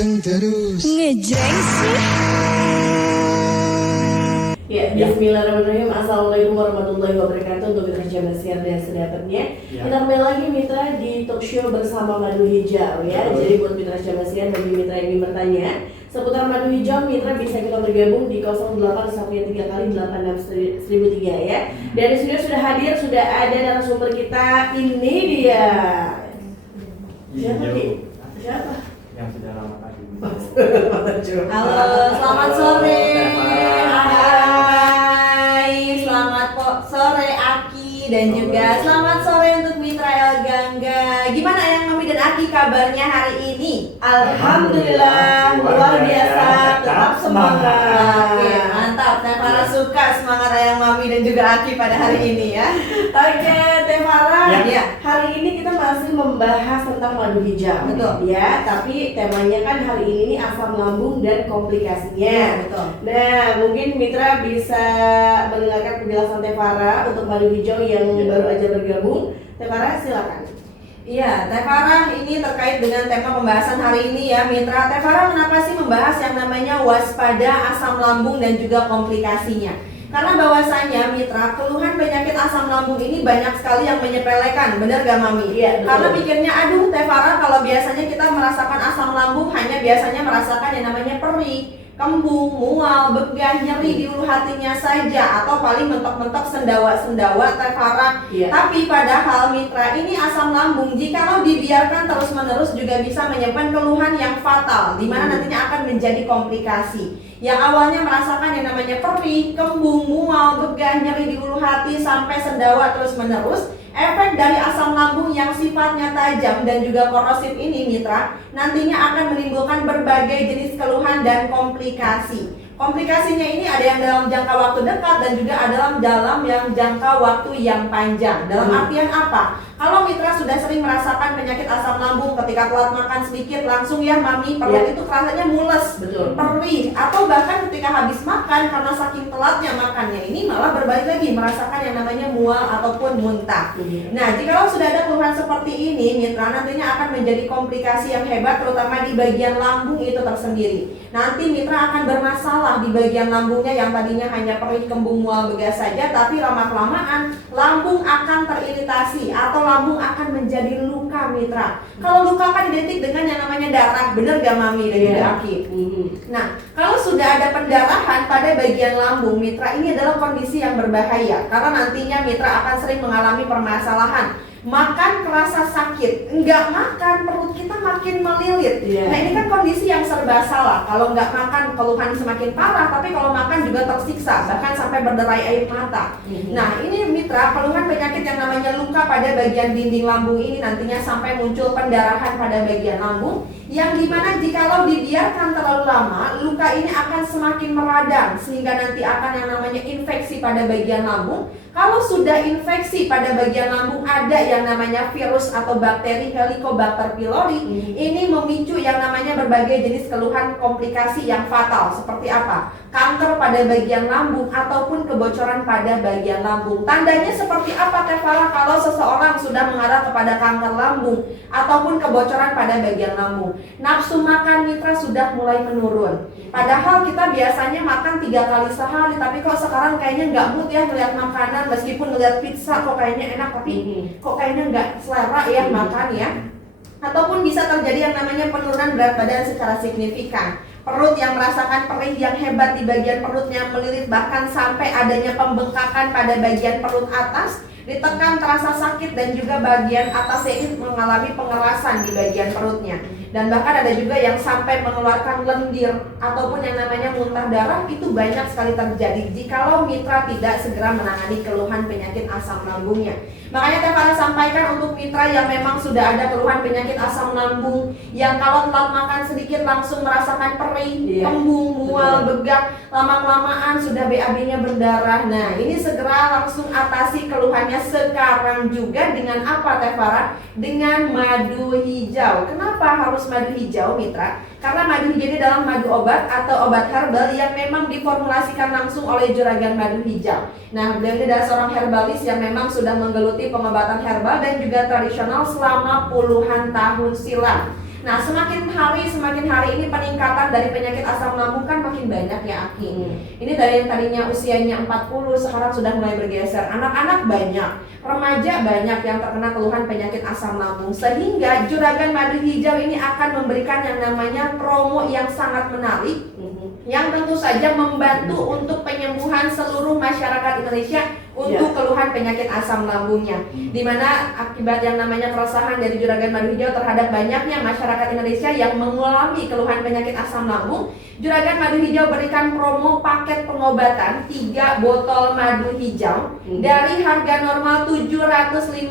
ganteng terus. Ngejreng sih. Ya, bismillahirrahmanirrahim. Assalamualaikum warahmatullahi wabarakatuh. Untuk Mitra Jabarsiar dan sedaternya, kita kembali lagi Mitra di talk show bersama Madu Hijau ya. Jadi buat Mitra Jabarsiar bagi Mitra yang ingin bertanya seputar Madu Hijau, Mitra bisa kita bergabung di 0813 kali 861003 ya. Dan di studio sudah hadir, sudah ada narasumber kita. Ini dia. Siapa Ki? Siapa? Yang sudah lama tadi. Halo, selamat sore. Hai, selamat sore Aki dan juga selamat sore untuk Mitra El Gangga. Gimana Ayang Mami dan Aki kabarnya hari ini? Alhamdulillah, luar biasa, tetap semangat. Oke, mantap. Teh Farah suka semangat Ayang Mami dan juga Aki pada hari ini ya. Oke, Teh Farah. Ya, hari ini kita masih membahas tentang madu hijau. Betul. Ya, tapi temanya kan hari ini asam lambung dan komplikasinya. Betul. Nah, mungkin Mitra bisa mendengarkan penjelasan Teh Farah untuk madu hijau yang baru aja bergabung. Teh Farah silakan. Iya, Teh Farah ini terkait dengan tema pembahasan hari ini ya Mitra. Teh Farah kenapa sih membahas yang namanya waspada asam lambung dan juga komplikasinya? Karena bahwasanya Mitra, keluhan penyakit asam lambung ini banyak sekali yang menyepelekan, bener gak Mami? Iya, karena pikirnya, aduh Teh Farah, kalau biasanya kita merasakan asam lambung hanya biasanya merasakan yang namanya perih, kembung, mual, begah, nyeri di ulu hatinya saja, atau paling mentok-mentok sendawa-sendawa Teh Farah. Iya. Tapi padahal Mitra, ini asam lambung jikalau dibiarkan terus-menerus juga bisa menyebabkan keluhan yang fatal, di mana nantinya akan menjadi komplikasi. Yang awalnya merasakan yang namanya perih, kembung, mual, begah, nyeri di ulu hati sampai sendawa terus-menerus. Efek dari asam lambung yang sifatnya tajam dan juga korosif ini Mitra nantinya akan menimbulkan berbagai jenis keluhan dan komplikasi. Komplikasinya ini ada yang dalam jangka waktu dekat dan juga ada dalam yang jangka waktu yang panjang. Dalam artian apa? Kalau Mitra sudah sering merasakan penyakit asam lambung ketika telat makan sedikit langsung ya Mami perut itu rasanya mules, perih, atau bahkan ketika habis makan karena saking telatnya makannya ini malah berbalik lagi merasakan yang namanya mual ataupun muntah. Nah, jika sudah ada keluhan seperti ini Mitra nantinya akan menjadi komplikasi yang hebat terutama di bagian lambung itu tersendiri. Nanti Mitra akan bermasalah di bagian lambungnya yang tadinya hanya perih, kembung, mual, begah saja, tapi lama-kelamaan lambung akan teriritasi atau lambung akan menjadi luka Mitra. Kalau luka kan identik dengan yang namanya darah, bener gak Mami dan juga Aki? Nah, kalau sudah ada pendarahan pada bagian lambung Mitra, ini adalah kondisi yang berbahaya karena nantinya Mitra akan sering mengalami permasalahan. Makan kerasa sakit, enggak makan perut kita makin melilit. Nah ini kan kondisi yang serba salah. Kalau enggak makan keluhan semakin parah, tapi kalau makan juga tersiksa, bahkan sampai berderai air mata. Nah ini Mitra, keluhan penyakit yang namanya luka pada bagian dinding lambung ini nantinya sampai muncul pendarahan pada bagian lambung, yang dimana jikalau dibiarkan terlalu lama, luka ini akan semakin meradang sehingga nanti akan yang namanya infeksi pada bagian lambung. Kalau sudah infeksi pada bagian lambung ada yang namanya virus atau bakteri Helicobacter pylori, ini memicu yang namanya berbagai jenis keluhan komplikasi yang fatal. Seperti apa? Kanker pada bagian lambung ataupun kebocoran pada bagian lambung. Tandanya seperti apa Teh Farah kalau seseorang sudah mengarah kepada kanker lambung ataupun kebocoran pada bagian lambung? Nafsu makan Mitra sudah mulai menurun. Padahal kita biasanya makan 3 kali sehari, tapi kok sekarang kayaknya nggak mood ya melihat makanan, meskipun ngeliat pizza kok kayaknya enak, tapi kok kayaknya nggak selera ya makan ya. Ataupun bisa terjadi yang namanya penurunan berat badan secara signifikan. Perut yang merasakan perih yang hebat di bagian perutnya melilit, bahkan sampai adanya pembengkakan pada bagian perut atas, ditekan terasa sakit dan juga bagian atasnya ini mengalami pengerasan di bagian perutnya. Dan bahkan ada juga yang sampai mengeluarkan lendir ataupun yang namanya muntah darah, itu banyak sekali terjadi jikalau Mitra tidak segera menangani keluhan penyakit asam lambungnya. Makanya Teh Farah sampaikan untuk Mitra yang memang sudah ada keluhan penyakit asam lambung, yang kalau telat makan sedikit langsung merasakan perih, kembung, mual, begah, lama-kelamaan sudah BAB-nya berdarah. Nah ini segera langsung atasi keluhannya sekarang juga dengan apa Teh Farah? Dengan madu hijau. Kenapa harus madu hijau Mitra? Karena madu hijau ini adalah madu obat atau obat herbal yang memang diformulasikan langsung oleh juragan madu hijau. Nah, beliau ini adalah seorang herbalis yang memang sudah menggeluti pengobatan herbal dan juga tradisional selama puluhan tahun silam. Nah, semakin hari ini peningkatan dari penyakit asam lambung kan makin banyak ya Aki. Ini dari yang tadinya usianya 40 sekarang sudah mulai bergeser. Anak-anak banyak, remaja banyak yang terkena keluhan penyakit asam lambung. Sehingga Juragan Madu Hijau ini akan memberikan yang namanya promo yang sangat menarik, yang tentu saja membantu untuk penyembuhan seluruh masyarakat Indonesia untuk keluhan penyakit asam lambungnya. Dimana akibat yang namanya keresahan dari Juragan Madu Hijau terhadap banyaknya masyarakat Indonesia yang mengalami keluhan penyakit asam lambung, Juragan Madu Hijau berikan promo paket pengobatan 3 botol madu hijau dari harga normal 750.000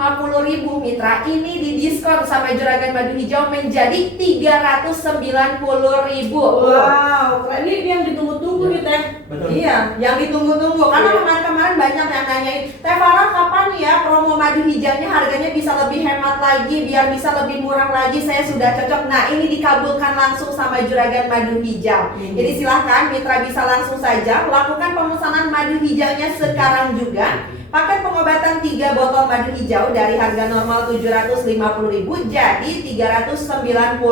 mitra. Ini didiskon sama Juragan Madu Hijau menjadi 390.000. Wow, ini yang ditunggu-tunggu nih Teh. Betul. Iya, yang ditunggu-tunggu. Karena kemarin-kemarin banyak yang nanyain, Teh Farah kapan ya promo madu hijaunya harganya bisa lebih hemat lagi, biar bisa lebih murah lagi, saya sudah cocok. Nah, ini dikabulkan langsung sama Juragan Madu Hijau. Jadi silahkan mitra bisa langsung saja lakukan pemesanan madu hijaunya sekarang juga. Paket pengobatan 3 botol madu hijau dari harga normal 750.000 jadi 390.000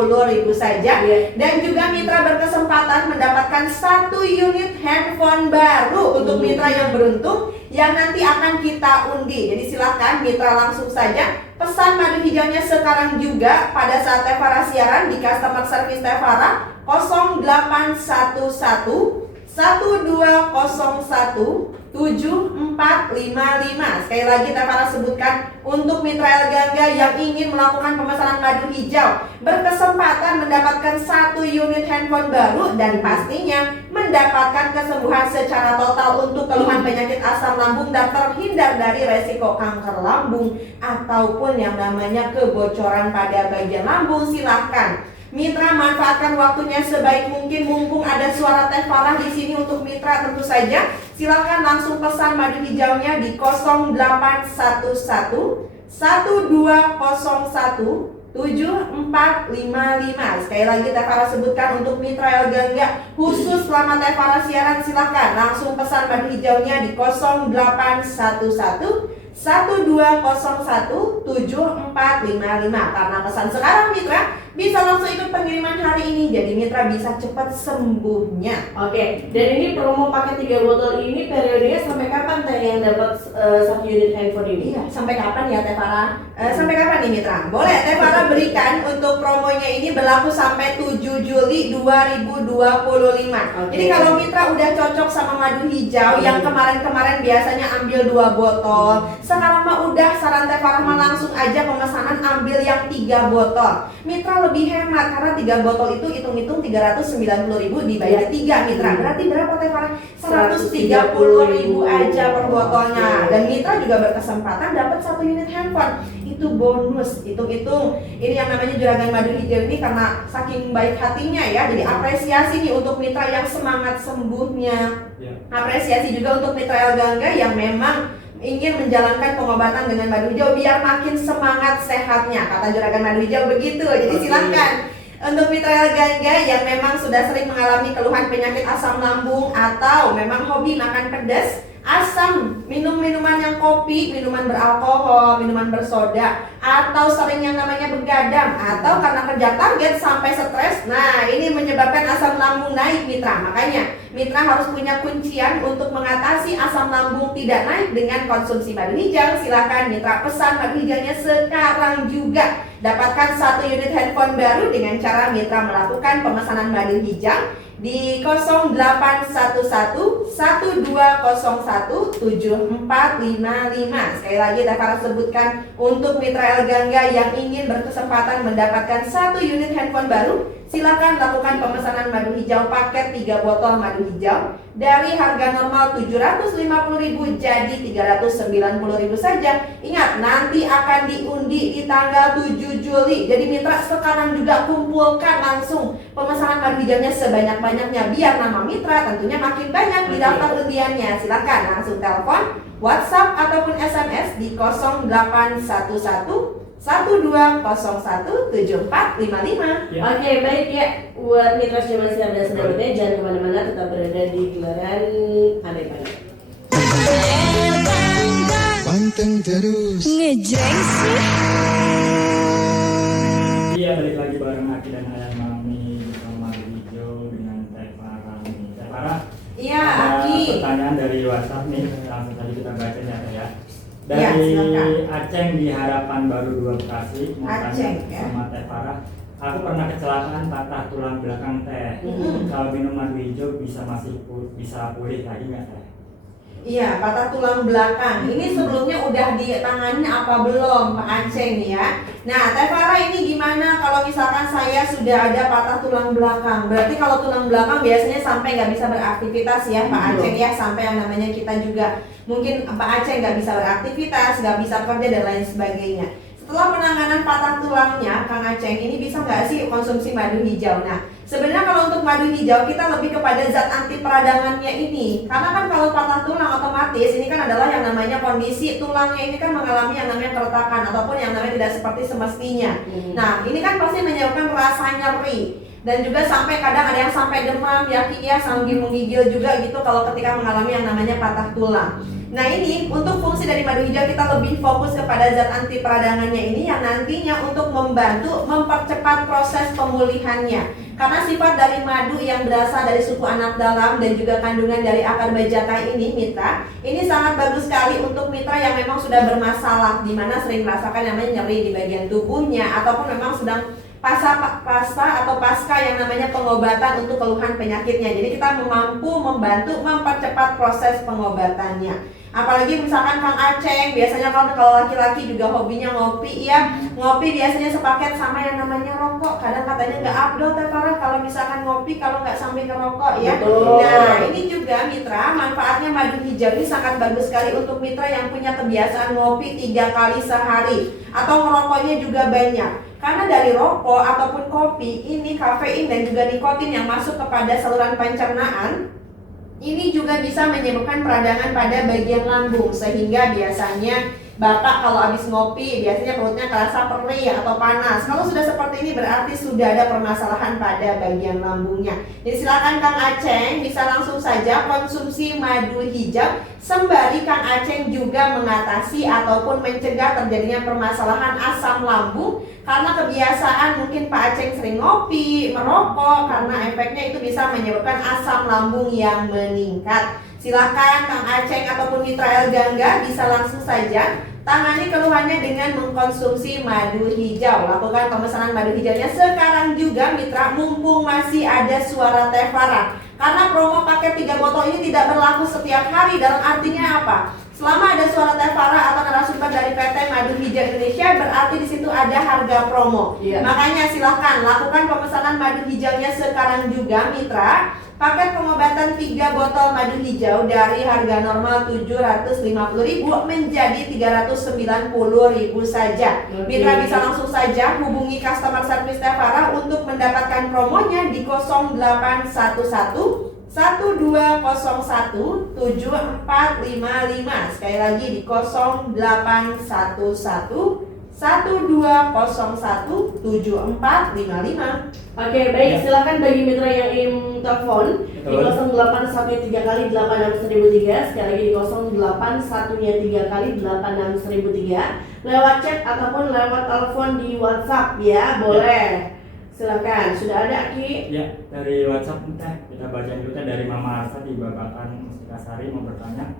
saja. Dan juga mitra berkesempatan mendapatkan 1 unit handphone baru untuk mitra yang beruntung yang nanti akan kita undi. Jadi silahkan mitra langsung saja pesan madu hijaunya sekarang juga pada saat Teh Farah siaran di customer service Teh Farah 0811 1201 7455. Sekali lagi Teh Farah sebutkan untuk mitra El Gangga yang ingin melakukan pemesanan madu hijau berkesempatan mendapatkan 1 unit handphone baru dan pastinya mendapatkan kesembuhan secara total untuk keluhan penyakit asam lambung dan terhindar dari resiko kanker lambung ataupun yang namanya kebocoran pada bagian lambung. Silahkan mitra manfaatkan waktunya sebaik mungkin, mumpung ada suara Teh Farah di sini untuk mitra. Tentu saja silakan langsung pesan madu hijaunya di 0811 1201 7455. Sekali lagi Teh Farah sebutkan untuk mitra El Gangga khusus selama Teh Farah siaran, silakan langsung pesan madu hijaunya di 0811 1201 7455. Karena pesan sekarang mitra bisa langsung ikut pengiriman hari ini, jadi mitra bisa cepat sembuhnya. Oke, dan ini promo paket 3 botol ini periodenya sampai kapan Teh yang dapat 1 unit handphone ini? Iya, sampai kapan ya Teh Farah? Sampai kapan nih mitra? Boleh Teh Farah berikan untuk promonya ini berlaku sampai 7 Juli 2025. Jadi kalau mitra udah cocok sama madu hijau yang kemarin-kemarin biasanya ambil 2 botol, sekarang mah udah saran Teh Farah mah langsung aja pemesanan ambil yang 3 botol. Mitra lebih hemat karena 3 botol itu hitung-hitung 390.000 dibayar 3 mitra. Berarti berapa Teh Farah? 130.000 aja per botolnya. Dan mitra juga berkesempatan dapat 1 unit handphone. Itu bonus. Hitung-hitung ini yang namanya Juragan Madu Hijau ini karena saking baik hatinya ya. Jadi apresiasi nih untuk mitra yang semangat sembuhnya. Apresiasi juga untuk mitra El Gangga yang memang ingin menjalankan pengobatan dengan madu hijau biar makin semangat sehatnya, kata Juragan Madu Hijau begitu. Jadi silahkan untuk mitra El Gangga yang memang sudah sering mengalami keluhan penyakit asam lambung atau memang hobi makan pedas, asam, minum minuman yang kopi, minuman beralkohol, minuman bersoda, atau sering yang namanya begadang, atau karena kerja target sampai stres. Nah, ini menyebabkan asam lambung naik mitra. Makanya mitra harus punya kuncian untuk mengatasi asam lambung tidak naik dengan konsumsi madu hijau. Silakan mitra pesan madu hijaunya sekarang juga. Dapatkan 1 unit handphone baru dengan cara mitra melakukan pemesanan madu hijau di 0811 1201 7455. Sekali lagi Teh Farah sebutkan untuk mitra El Gangga yang ingin berkesempatan mendapatkan 1 unit handphone baru, silakan lakukan pemesanan madu hijau paket 3 botol madu hijau dari harga normal 750.000 jadi 390.000 saja. Ingat, nanti akan diundi di tanggal 7 Juli. Jadi mitra sekarang juga kumpulkan langsung pemesanan madu hijaunya sebanyak-banyaknya biar nama mitra tentunya makin banyak di daftar undiannya. Silakan langsung telepon, WhatsApp ataupun SMS di 0811 1201 7455. Oke, baik ya. Buat mitra Jaman Sinar dan Senarunya jangan kemana-mana, tetap berada di gelaran Pandai-Pandai. Panteng terus ngejreng sih. Iya, balik lagi bareng Aki dan Ayah Mami bersama hijau dengan Teh Farah nih. Teh Farah, Iya, ada Aki. pertanyaan dari WhatsApp nih, langsung tadi kita baca ya Teh ya. Ya, Dari silakan. Aceng di Harapan Baru 2 Bekasi, mau Aceng, tanya ya. sama Teh Farah. Aku pernah kecelakaan patah tulang belakang Teh. Kalau minum madu hijau bisa pulih lagi nggak Teh? Iya, patah tulang belakang. Ini sebelumnya udah ditangani apa belum, Pak Aceng ya? Nah, Teh Farah ini gimana kalau misalkan saya sudah ada patah tulang belakang? Berarti kalau tulang belakang biasanya sampai nggak bisa beraktivitas ya, Pak Aceng ya? Sampai yang namanya kita juga mungkin Pak Aceng nggak bisa beraktivitas, nggak bisa kerja dan lain sebagainya. Setelah penanganan patah tulangnya, Kang Aceng, ini bisa nggak sih konsumsi madu hijau? Nah, sebenarnya kalau untuk madu hijau kita lebih kepada zat anti peradangannya ini. Karena kan kalau patah tulang otomatis ini kan adalah yang namanya kondisi tulangnya ini kan mengalami yang namanya keretakan ataupun yang namanya tidak seperti semestinya. Nah, ini kan pasti menyebabkan rasa nyeri. Dan juga sampai kadang ada yang sampai demam, sambil menggigil juga gitu kalau ketika mengalami yang namanya patah tulang. Nah ini untuk fungsi dari madu hijau kita lebih fokus kepada zat anti peradangannya ini yang nantinya untuk membantu mempercepat proses pemulihannya. Karena sifat dari madu yang berasal dari suku anak dalam dan juga kandungan dari akar bajaka ini mitra, ini sangat bagus sekali untuk mitra yang memang sudah bermasalah, di mana sering merasakan namanya nyeri di bagian tubuhnya ataupun memang sedang pasca yang namanya pengobatan untuk keluhan penyakitnya. Jadi kita mampu membantu mempercepat proses pengobatannya. Apalagi misalkan Kang Aceng, biasanya kalau laki-laki juga hobinya ngopi ya. Ngopi biasanya sepaket sama yang namanya rokok. Kadang katanya nggak afdol Teh Farah kalau misalkan ngopi kalau nggak sambil ngerokok ya. Betul. Nah ini juga mitra, manfaatnya madu hijau ini sangat bagus sekali untuk mitra yang punya kebiasaan ngopi 3 kali sehari atau merokoknya juga banyak. Karena dari rokok ataupun kopi ini kafein dan juga nikotin yang masuk kepada saluran pencernaan ini juga bisa menyebabkan peradangan pada bagian lambung, sehingga biasanya Bapak kalau habis ngopi biasanya perutnya terasa perih atau panas. Kalau sudah seperti ini berarti sudah ada permasalahan pada bagian lambungnya. Jadi silakan Kang Aceng bisa langsung saja konsumsi madu hijau sembari Kang Aceng juga mengatasi ataupun mencegah terjadinya permasalahan asam lambung. Karena kebiasaan mungkin Pak Aceng sering ngopi, merokok, karena efeknya itu bisa menyebabkan asam lambung yang meningkat. Silakan Kang Aceng ataupun Mitra El Gangga bisa langsung saja tangani keluhannya dengan mengkonsumsi madu hijau. Lakukan pemesanan madu hijaunya sekarang juga mitra, mumpung masih ada suara Teh Farah. Karena promo paket 3 botol ini tidak berlaku setiap hari. Dalam artinya apa? Selama ada suara Teh Farah atau narasumber dari PT Madu Hijau Indonesia, berarti di situ ada harga promo. Iya. Makanya silahkan lakukan pemesanan madu hijaunya sekarang juga mitra. Paket pengobatan 3 botol madu hijau dari harga normal 750.000 menjadi 390.000 saja. Mitra bisa langsung saja hubungi customer service Teh Farah untuk mendapatkan promonya di 0811 1201 7455. Sekali lagi di 0811 1201 7455. Oke, baik, silakan bagi mitra yang ingin telepon di 0813 kali 86003, sekali lagi di 0813 kali 86003, lewat chat ataupun lewat telepon di WhatsApp ya, boleh. Silakan, sudah ada Aki? Ya, dari WhatsApp Teh, kita bacain dulu Teh dari Mama Arsa di Babakan Mustikasari mau bertanya.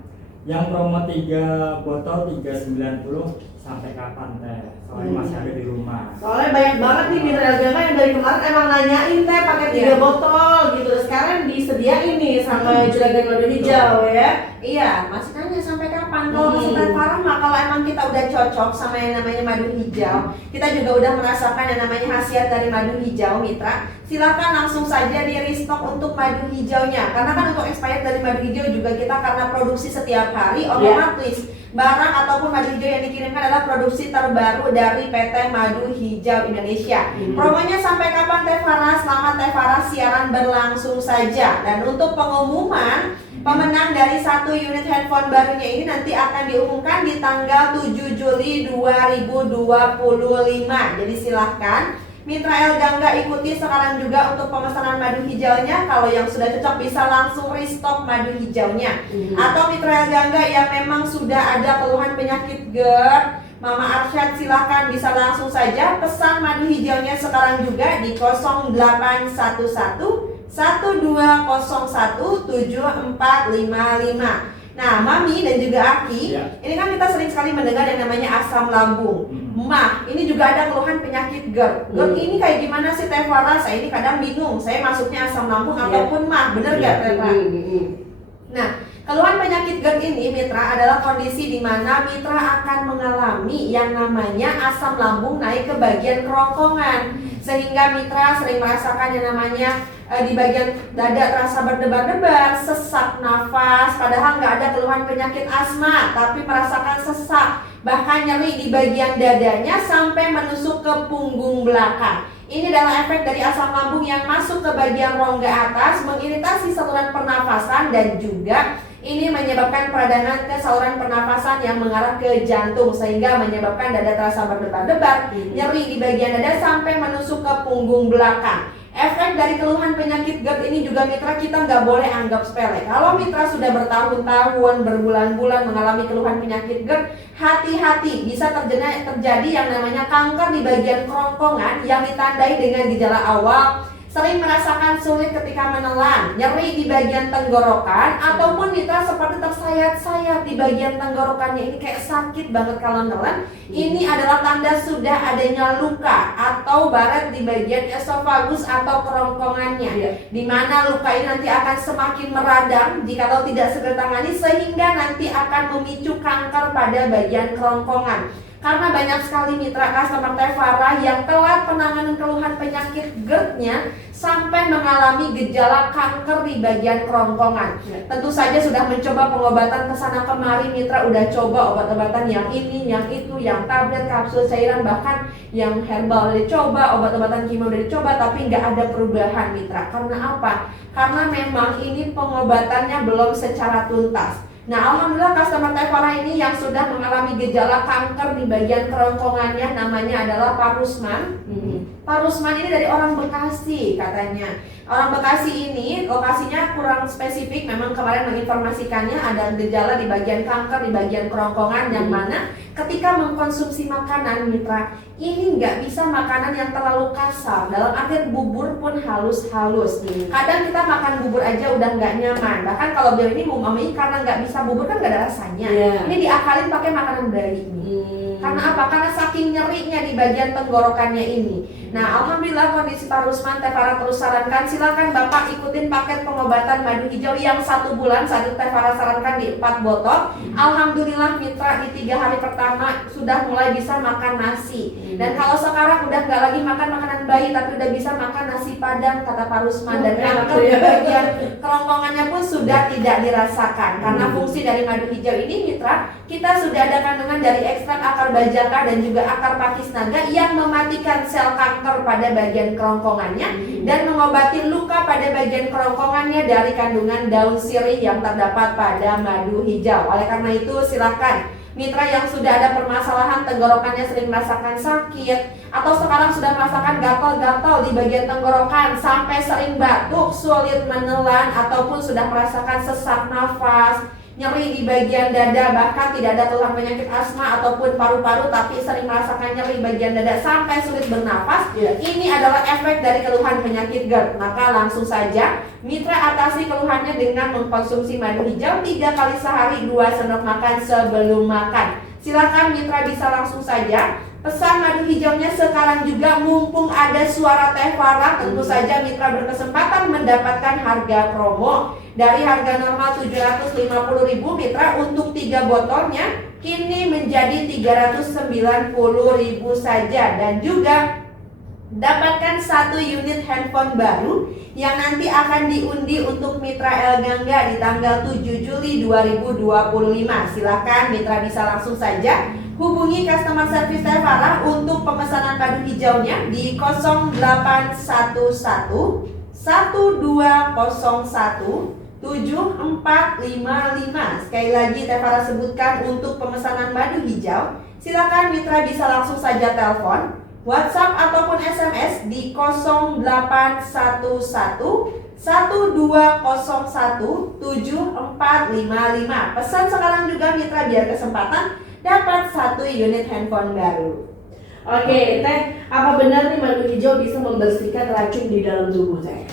Yang promo 3 botol 390 sampai kapan Teh? Soalnya masih ada di rumah. Soalnya banyak banget nih mitra LGK yang dari kemarin emang nanyain Teh pakai 3 botol gitu. Sekarang disediain nih sama juragan madu hijau ya. Iya, masih tanya sampai kapan? Kalau Teh Farah mah kalau emang kita udah cocok sama yang namanya madu hijau, kita juga udah merasakan yang namanya khasiat dari madu hijau mitra, silakan langsung saja di restock untuk madu hijaunya. Karena kan untuk expired dari madu hijau juga kita karena produksi setiap hari, otomatis barang ataupun madu hijau yang dikirimkan adalah produksi terbaru dari PT Madu Hijau Indonesia. Promonya sampai kapan Teh Farah? Selamat Teh Farah, siaran berlangsung saja. Dan untuk pengumuman pemenang dari 1 unit handphone barunya ini nanti akan diumumkan di tanggal 7 Juli 2025. Jadi silahkan Mitra El Gangga ikuti sekarang juga untuk pemesanan madu hijaunya. Kalau yang sudah cocok bisa langsung restock madu hijaunya. Atau Mitra El Gangga yang memang sudah ada keluhan penyakit GERD, Mama Arsyad silahkan bisa langsung saja pesan madu hijaunya sekarang juga di 0811 1201 7455. Nah, Mami dan juga Aki, ini kan kita sering sekali mendengar yang namanya asam lambung. Mah, ini juga ada keluhan penyakit GERD. GERD ini kayak gimana sih Teh Farah? Saya ini kadang bingung, saya masuknya asam lambung ataupun mah, bener gak Teh Farah? Nah, keluhan penyakit GERD ini Mitra adalah kondisi di mana Mitra akan mengalami yang namanya asam lambung naik ke bagian kerongkongan, sehingga Mitra sering merasakan yang namanya di bagian dada terasa berdebar-debar, sesak nafas, padahal nggak ada keluhan penyakit asma, tapi merasakan sesak, bahkan nyeri di bagian dadanya sampai menusuk ke punggung belakang. Ini adalah efek dari asam lambung yang masuk ke bagian rongga atas, mengiritasi saluran pernafasan dan juga ini menyebabkan peradangan ke saluran pernafasan yang mengarah ke jantung sehingga menyebabkan dada terasa berdebar-debar, nyeri di bagian dada sampai menusuk ke punggung belakang. Efek dari keluhan penyakit GERD ini juga Mitra kita nggak boleh anggap sepele. Kalau Mitra sudah bertahun-tahun, berbulan-bulan mengalami keluhan penyakit GERD, hati-hati bisa terjadi yang namanya kanker di bagian kerongkongan yang ditandai dengan gejala awal, sering merasakan sulit ketika menelan, nyeri di bagian tenggorokan, ataupun Mitra seperti tersayat-sayat di bagian tenggorokannya ini kayak sakit banget kalau nelan. Ini adalah tanda sudah adanya luka atau baret di bagian esofagus atau kerongkongannya, di mana luka ini nanti akan semakin meradang jika tidak segera tangani sehingga nanti akan memicu kanker pada bagian kerongkongan. Karena banyak sekali mitra customer Teh Farah yang telat penanganan keluhan penyakit GERD-nya sampai mengalami gejala kanker di bagian kerongkongan. Tentu saja sudah mencoba pengobatan kesana kemari, mitra udah coba obat-obatan yang ini, yang itu, yang tablet, kapsul, cairan, bahkan yang herbal udah dicoba, obat-obatan kimia udah dicoba, tapi nggak ada perubahan mitra. Karena apa? Karena memang ini pengobatannya belum secara tuntas. Nah, alhamdulillah customer Teh Farah ini yang sudah mengalami gejala kanker di bagian kerongkongannya namanya adalah Pak Rusman. Pak Rusman ini dari orang Bekasi katanya. Orang Bekasi ini lokasinya kurang spesifik, memang kemarin menginformasikannya ada gejala di bagian kanker di bagian kerongkongan yang mana ketika mengkonsumsi makanan mitra ini nggak bisa makanan yang terlalu kasar, dalam artian bubur pun halus-halus. Kadang kita makan bubur aja udah nggak nyaman, bahkan kalau beliau ini Mami karena nggak bisa bubur kan nggak ada rasanya. Ini diakalin pakai makanan bayi. Karena apa? Karena saking nyerinya di bagian tenggorokannya ini. Nah, alhamdulillah kondisi Pak Rusman Teh Farah terus sarankan silakan Bapak ikutin paket pengobatan madu hijau yang 1 bulan. Saat itu Teh Farah sarankan di 4 botol. Alhamdulillah mitra di 3 hari pertama sudah mulai bisa makan nasi. Dan kalau sekarang udah nggak lagi makan makanan bayi tapi udah bisa makan nasi padang kata Pak Rusman, dan kanker di bagian kerongkongannya pun sudah tidak dirasakan. Karena fungsi dari madu hijau ini mitra, kita sudah ada kandungan dari ekstrak akar bajaka dan juga akar pakis naga yang mematikan sel kanker pada bagian kerongkongannya dan mengobati luka pada bagian kerongkongannya dari kandungan daun sirih yang terdapat pada madu hijau. Oleh karena itu silakan mitra yang sudah ada permasalahan tenggorokannya sering merasakan sakit atau sekarang sudah merasakan gatal-gatal di bagian tenggorokan sampai sering batuk, sulit menelan ataupun sudah merasakan sesak nafas, nyeri di bagian dada, bahkan tidak ada keluhan penyakit asma ataupun paru-paru tapi sering merasakan nyeri bagian dada sampai sulit bernafas. Ini adalah efek dari keluhan penyakit GERD. Maka langsung saja mitra atasi keluhannya dengan mengkonsumsi madu hijau 3 kali sehari, 2 sendok makan sebelum makan. Silakan mitra bisa langsung saja pesan madu hijaunya sekarang juga, mumpung ada suara Teh Farah. Tentu saja mitra berkesempatan mendapatkan harga promo dari harga normal 750.000 mitra untuk 3 botolnya kini menjadi 390.000 saja, dan juga dapatkan 1 unit handphone baru yang nanti akan diundi untuk mitra El Gangga di tanggal 7 Juli 2025. Silahkan mitra bisa langsung saja hubungi customer service Teh Farah untuk pemesanan madu hijaunya di 0811 1201 7455. Sekali lagi Teh Farah sebutkan untuk pemesanan madu hijau, silakan mitra bisa langsung saja telepon, WhatsApp ataupun SMS di 0811 1201 7455. Pesan sekarang juga mitra biar kesempatan dapat 1 unit handphone baru. Oke, Teh, apa benar nih madu hijau bisa membersihkan racun di dalam tubuh, Teh?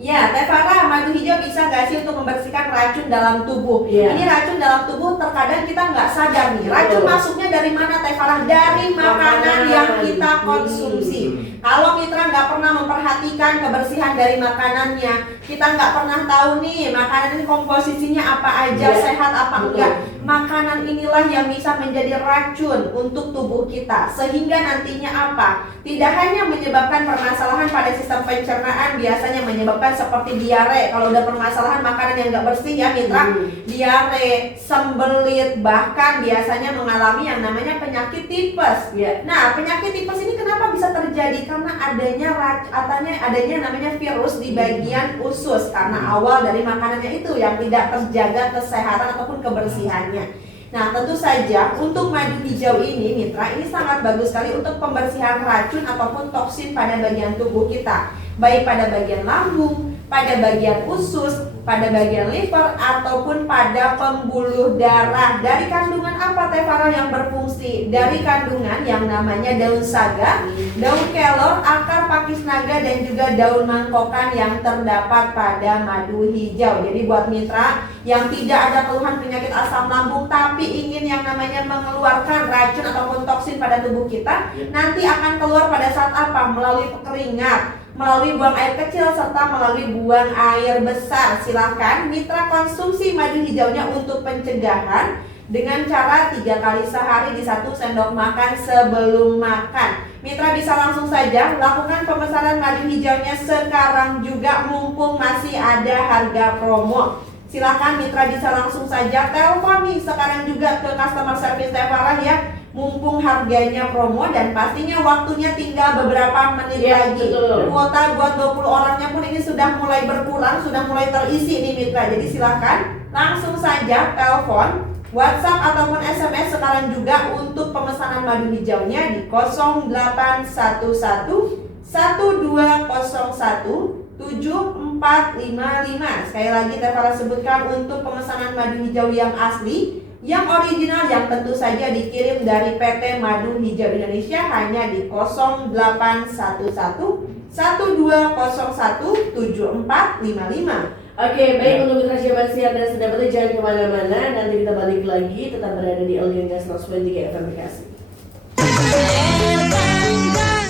Ya, Teh Farah, madu hijau bisa nggak sih untuk membersihkan racun dalam tubuh? Iya. Ini racun dalam tubuh terkadang kita nggak sadar nih. Racun Betul. masuknya dari mana, Teh Farah? Dari makanan yang kita konsumsi. Kalau mitra nggak pernah memperhatikan kebersihan dari makanannya, kita nggak pernah tahu nih makanan ini komposisinya apa aja, Iya. sehat apa Betul. enggak. Makanan inilah yang bisa menjadi racun untuk tubuh kita. Sehingga nantinya apa? Tidak hanya menyebabkan permasalahan pada sistem pencernaan, biasanya menyebabkan seperti diare. Kalau udah permasalahan makanan yang nggak bersih ya mitra, diare, sembelit, bahkan biasanya mengalami yang namanya penyakit tipes. Ya. Nah, penyakit tipes ini kenapa bisa terjadi? Karena adanya namanya virus di bagian usus, karena awal dari makanannya itu yang tidak terjaga kesehatan ataupun kebersihannya. Nah, tentu saja untuk madu hijau ini mitra, ini sangat bagus sekali untuk pembersihan racun ataupun toksin pada bagian tubuh kita, baik pada bagian lambung, pada bagian usus, pada bagian liver, ataupun pada pembuluh darah. Dari kandungan apa Teh Farah yang berfungsi? Dari kandungan yang namanya daun saga, daun kelor, akar pakis naga, dan juga daun mangkokan yang terdapat pada madu hijau. Jadi buat mitra yang tidak ada keluhan penyakit asam lambung tapi ingin yang namanya mengeluarkan racun ataupun toksin pada tubuh kita, nanti akan keluar pada saat apa? Melalui keringat, melalui buang air kecil, serta melalui buang air besar. Silahkan mitra konsumsi madu hijaunya untuk pencegahan dengan cara 3 kali sehari di 1 sendok makan sebelum makan. Mitra bisa langsung saja lakukan pemesanan madu hijaunya sekarang juga mumpung masih ada harga promo. Silahkan mitra bisa langsung saja telepon nih sekarang juga ke customer service Teh Farah ya, mumpung harganya promo dan pastinya waktunya tinggal beberapa menit lagi. Betul. Kuota buat 20 orangnya pun ini sudah mulai berkurang, sudah mulai terisi nih mitra. Jadi silakan langsung saja telepon, WhatsApp ataupun SMS sekarang juga untuk pemesanan madu hijaunya di 0811 1201 7455. Sekali lagi Teh Farah sebutkan untuk pemesanan madu hijau yang asli, yang original, yang tentu saja dikirim dari PT Madu Hijau Indonesia hanya di 0811 1201 7455. Oke, baik untuk mitra Jabar Siar dan Sedapat jangan kemana-mana. Nanti kita balik lagi, tetap berada di Alganga 103 FM Bekasi.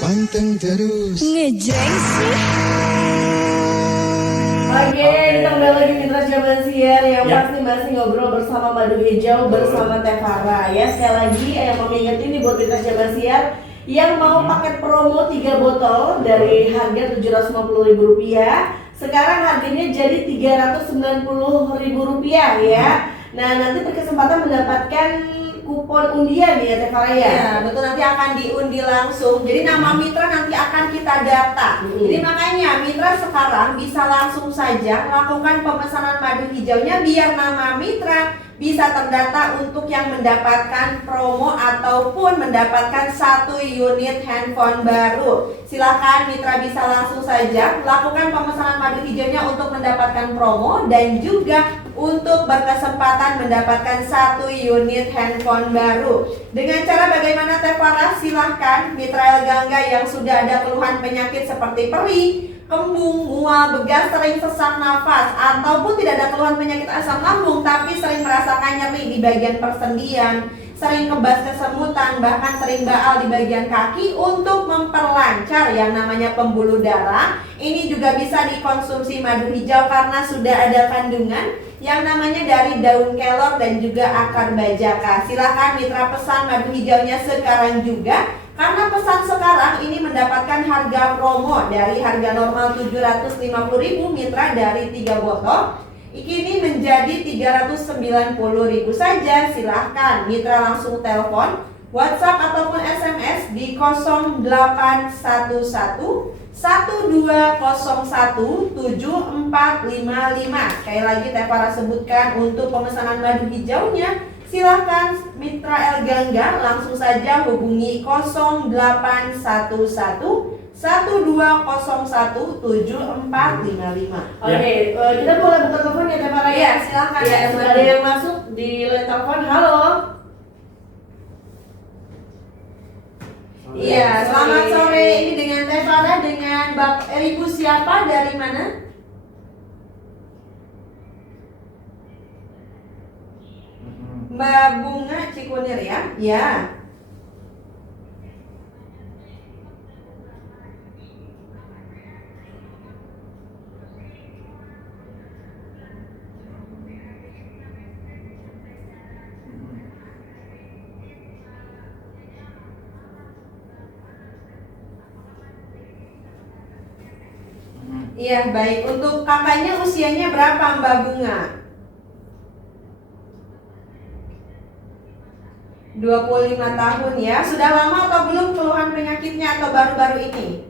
Panteng terus Ngejreng sih. Oke, kita kembali lagi mitra Jabar Siar yang Ya. pasti masih ngobrol bersama Madu Hijau bersama Teh Farah ya. Sekali lagi yang mau ingetin nih buat mitra Jabar Siar yang mau paket promo 3 botol dari harga Rp750.000, sekarang harganya jadi Rp390.000 ya. Nah, nanti berkesempatan mendapatkan kupon undian ya Teh Farah ya. Ya, betul, nanti akan diundi langsung. Jadi nama mitra nanti akan kita data. Jadi makanya mitra sekarang bisa langsung saja lakukan pemesanan madu hijaunya biar nama mitra bisa terdata untuk yang mendapatkan promo ataupun mendapatkan 1 unit handphone baru. Silakan mitra bisa langsung saja lakukan pemesanan madu hijaunya untuk mendapatkan promo dan juga untuk berkesempatan mendapatkan 1 unit handphone baru. Dengan cara bagaimana Teh Farah? Silahkan mitra Alganga yang sudah ada keluhan penyakit seperti perih, kembung, mual, begas, sering sesak nafas, ataupun tidak ada keluhan penyakit asam lambung tapi sering merasakan nyeri di bagian persendian, sering kebas kesemutan, bahkan sering baal di bagian kaki, untuk memperlancar yang namanya pembuluh darah, ini juga bisa dikonsumsi madu hijau karena sudah ada kandungan yang namanya dari daun kelor dan juga akar bajaka. Silakan mitra pesan madu hijaunya sekarang juga. Karena pesan sekarang ini mendapatkan harga promo dari harga normal Rp750.000 mitra dari 3 botol. Ini menjadi Rp390.000 saja. Silahkan mitra langsung telepon, WhatsApp ataupun SMS di 0811 1201 7455. Sekali lagi Teh Farah sebutkan untuk pemesanan madu hijaunya. Silahkan mitra Alganga langsung saja hubungi 0811 1201 7455. Oke, kita boleh buka telepon ya Teh Farah ya? Silakan. Ya, sudah ada yang masuk di line telepon. Halo. Iya, selamat sore. Ini dengan Teh Farah dengan Ibu siapa dari mana? Mbak Bunga Cikunir ya? Ya. Iya, baik. Untuk kakaknya usianya berapa Mbak Bunga? 25 tahun ya. Sudah lama atau belum keluhan penyakitnya atau baru-baru ini?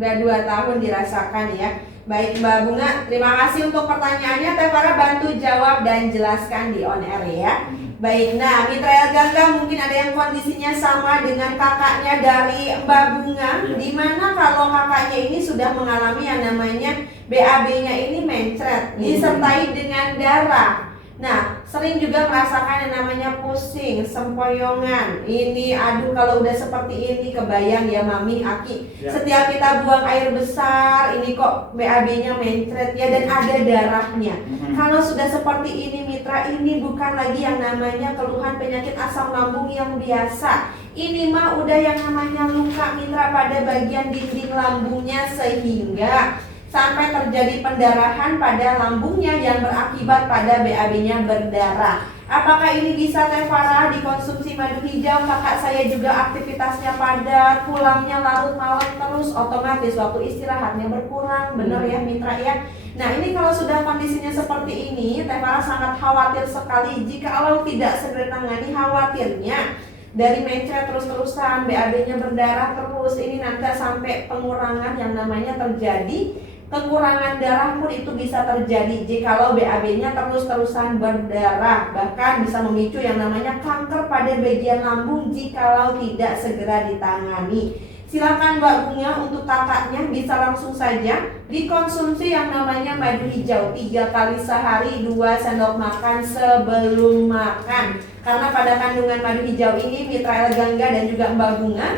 Udah 2 tahun dirasakan ya. Baik Mbak Bunga, terima kasih untuk pertanyaannya. Teh Farah bantu jawab dan jelaskan di on air ya. Baik, nah Mitra Gangga mungkin ada yang kondisinya sama dengan kakaknya dari Mbak Bunga, dimana kalau kakaknya ini sudah mengalami yang namanya BAB-nya ini mencret, disertai dengan darah. Nah, sering juga merasakan yang namanya pusing, sempoyongan. Ini aduh kalau udah seperti ini kebayang ya Mami, Aki. Ya. Setiap kita buang air besar, ini kok BAB-nya mencret ya dan ada darahnya. Kalau sudah seperti ini Mitra, ini bukan lagi yang namanya keluhan penyakit asam lambung yang biasa. Ini mah udah yang namanya luka Mitra pada bagian dinding lambungnya sehingga sampai terjadi pendarahan pada lambungnya yang berakibat pada BAB-nya berdarah. Apakah ini bisa Teh Farah dikonsumsi madu hijau? Kakak saya juga aktivitasnya padat, pulangnya larut malam terus, otomatis waktu istirahatnya berkurang, bener ya Mitra ya. Nah ini kalau sudah kondisinya seperti ini, Teh Farah sangat khawatir sekali jika Allah tidak segera tangani. Khawatirnya dari mencret terus-terusan, BAB-nya berdarah terus, ini nanti sampai pengurangan yang namanya terjadi. Kekurangan darah pun itu bisa terjadi jikalau BAB-nya terus-terusan berdarah, bahkan bisa memicu yang namanya kanker pada bagian lambung jikalau tidak segera ditangani. Silakan Mbak Bunga untuk kakaknya bisa langsung saja dikonsumsi yang namanya madu hijau 3 kali sehari 2 sendok makan sebelum makan. Karena pada kandungan madu hijau ini Mitra Gangga dan juga Mbak Bunga,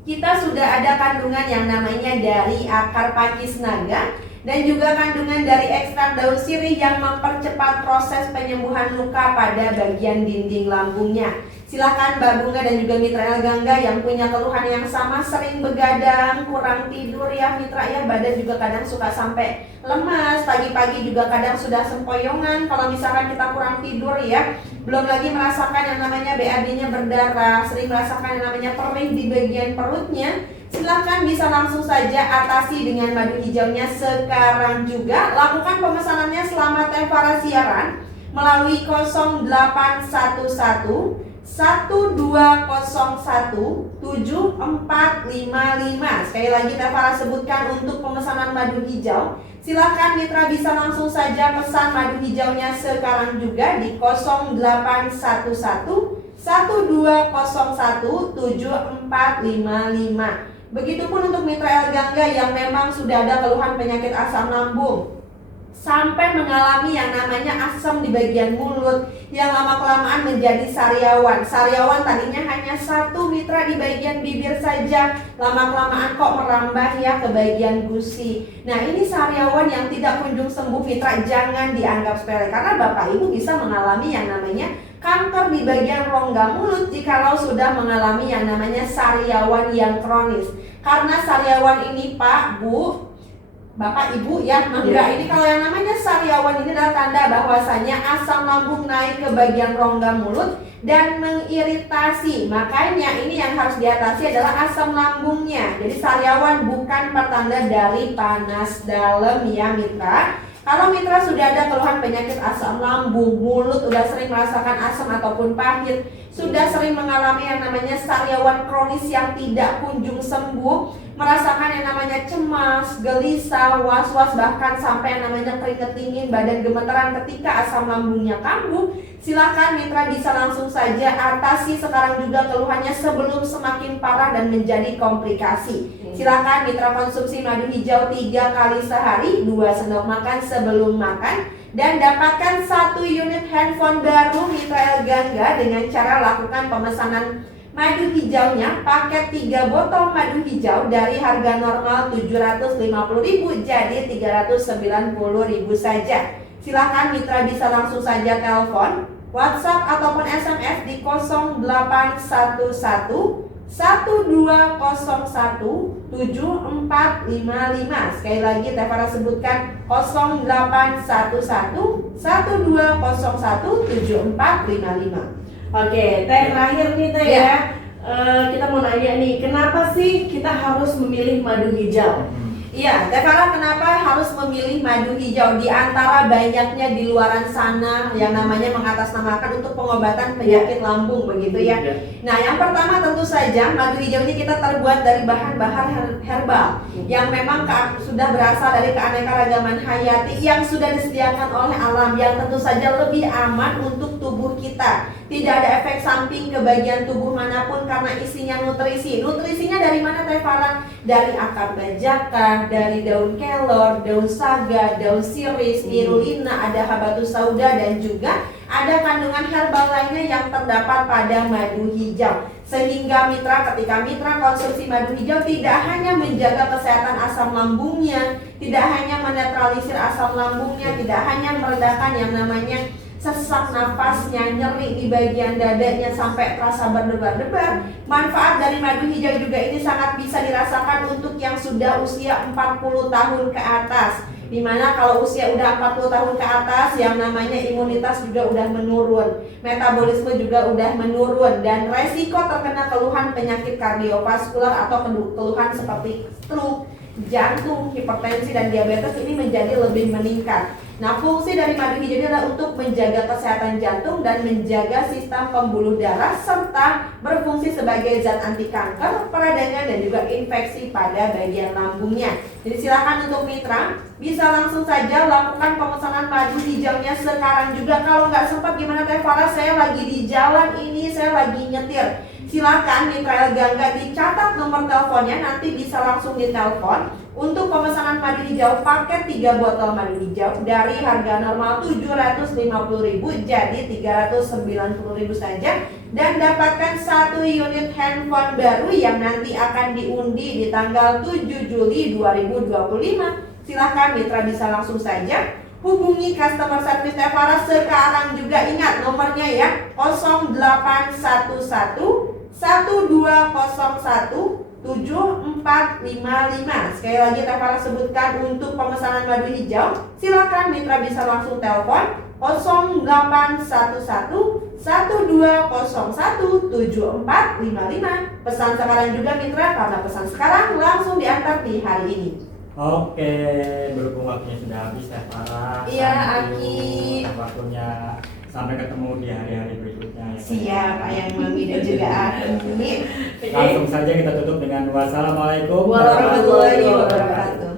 kita sudah ada kandungan yang namanya dari akar pakis naga dan juga kandungan dari ekstrak daun sirih yang mempercepat proses penyembuhan luka pada bagian dinding lambungnya. Silakan Mbak Bunga dan juga Mitra Gangga yang punya keluhan yang sama, sering begadang, kurang tidur ya Mitra ya, badan juga kadang suka sampai lemas, pagi-pagi juga kadang sudah sempoyongan kalau misalkan kita kurang tidur ya. Belum lagi merasakan yang namanya BAB-nya berdarah, sering merasakan yang namanya perih di bagian perutnya. Silahkan bisa langsung saja atasi dengan madu hijaunya sekarang juga. Lakukan pemesanannya selama Teh Farah siaran melalui 0811 1201 7455. Sekali lagi Teh Farah sebutkan untuk pemesanan madu hijau. Silakan Mitra bisa langsung saja pesan madu hijaunya sekarang juga di 0811 1201 7455. Begitupun untuk Mitra Gangga yang memang sudah ada keluhan penyakit asam lambung, sampai mengalami yang namanya asam di bagian mulut yang lama-kelamaan menjadi sariawan. Sariawan tadinya hanya 1 Mitra di bagian bibir saja, lama-kelamaan kok merambah ya ke bagian gusi. Nah ini sariawan yang tidak kunjung sembuh Mitra, jangan dianggap sepele karena Bapak Ibu bisa mengalami yang namanya kanker di bagian rongga mulut jikalau sudah mengalami yang namanya sariawan yang kronis. Karena sariawan ini Pak, Bu, Bapak Ibu ya, mangga ini kalau yang namanya sariawan ini adalah tanda bahwasanya asam lambung naik ke bagian rongga mulut dan mengiritasi. Makanya ini yang harus diatasi adalah asam lambungnya. Jadi sariawan bukan pertanda dari panas dalam ya Mitra. Kalau Mitra sudah ada keluhan penyakit asam lambung, mulut udah sering merasakan asam ataupun pahit, sudah sering mengalami yang namanya sariawan kronis yang tidak kunjung sembuh, merasakan yang namanya cemas, gelisah, was-was, bahkan sampai yang namanya keringat dingin, badan gemeteran ketika asam lambungnya kambuh, silakan Mitra bisa langsung saja atasi sekarang juga keluhannya sebelum semakin parah dan menjadi komplikasi. Silakan Mitra konsumsi madu hijau 3 kali sehari 2 sendok makan sebelum makan dan dapatkan 1 unit handphone baru Mitra El Gangga dengan cara lakukan pemesanan madu hijaunya paket 3 botol madu hijau dari harga normal 750.000 jadi 390.000 saja. Silahkan Mitra bisa langsung saja telepon, WhatsApp ataupun SMS di 0811 1201 7455. Sekali lagi Teh Farah sebutkan 0811 1201 7455. Oke, Teh terakhir nih Teh ya. Kita mau nanya nih, kenapa sih kita harus memilih madu hijau? Iya, Teh Farah kenapa harus memilih madu hijau di antara banyaknya di luaran sana yang namanya mengatasnamakan untuk pengobatan penyakit lambung begitu ya. Nah, yang pertama tentu saja madu hijau ini kita terbuat dari bahan-bahan herbal yang memang sudah berasal dari keanekaragaman hayati yang sudah disediakan oleh alam yang tentu saja lebih aman untuk tubuh kita. Tidak ada efek samping ke bagian tubuh manapun karena isinya nutrisi. Nutrisinya dari mana Teh Farah? Dari akar bajakan, dari daun kelor, daun saga, daun sirih, spirulina, ada habatus sauda dan juga ada kandungan herbal lainnya yang terdapat pada madu hijau. Sehingga Mitra ketika Mitra konsumsi madu hijau tidak hanya menjaga kesehatan asam lambungnya, tidak hanya menetralisir asam lambungnya, tidak hanya meredakan yang namanya sesak nafasnya, nyeri di bagian dadanya sampai terasa berdebar-debar. Manfaat dari madu hijau juga ini sangat bisa dirasakan untuk yang sudah usia 40 tahun ke atas. Dimana kalau usia udah 40 tahun ke atas yang namanya imunitas juga udah menurun, metabolisme juga udah menurun, dan resiko terkena keluhan penyakit kardiovaskular atau keluhan seperti stroke, jantung, hipertensi dan diabetes ini menjadi lebih meningkat. Nah, fungsi dari madu hijau ini adalah untuk menjaga kesehatan jantung dan menjaga sistem pembuluh darah serta berfungsi sebagai zat anti kanker, peradangan dan juga infeksi pada bagian lambungnya. Jadi silakan untuk Mitra bisa langsung saja lakukan pemesanan madu hijaunya sekarang juga. Kalau nggak sempat gimana Teh Farah, saya lagi di jalan ini, saya lagi nyetir. Silakan Mitra El Gangga dicatat nomor teleponnya, nanti bisa langsung ditelepon untuk pemesanan madu hijau paket 3 botol madu hijau dari harga normal 750.000 jadi 390.000 saja, dan dapatkan 1 unit handphone baru yang nanti akan diundi di tanggal 7 Juli 2025. Silahkan Mitra bisa langsung saja hubungi customer service Teh Farah sekarang juga. Ingat nomornya ya, 0811 1201 7455. Sekali lagi Teh Farah sebutkan untuk pemesanan madu hijau, silakan Mitra bisa langsung telepon 0811 1201 7455. Pesan sekarang juga Mitra, karena pesan sekarang langsung diantar di hari ini. Oke, berhubung waktunya sudah habis Teh Farah. Iya, Thank Aki. you waktunya. Sampai ketemu di hari-hari berikutnya ya. Siap, Ayang Mami dan juga Aki. Langsung saja kita tutup dengan wassalamualaikum Warahmatullahi wabarakatuh.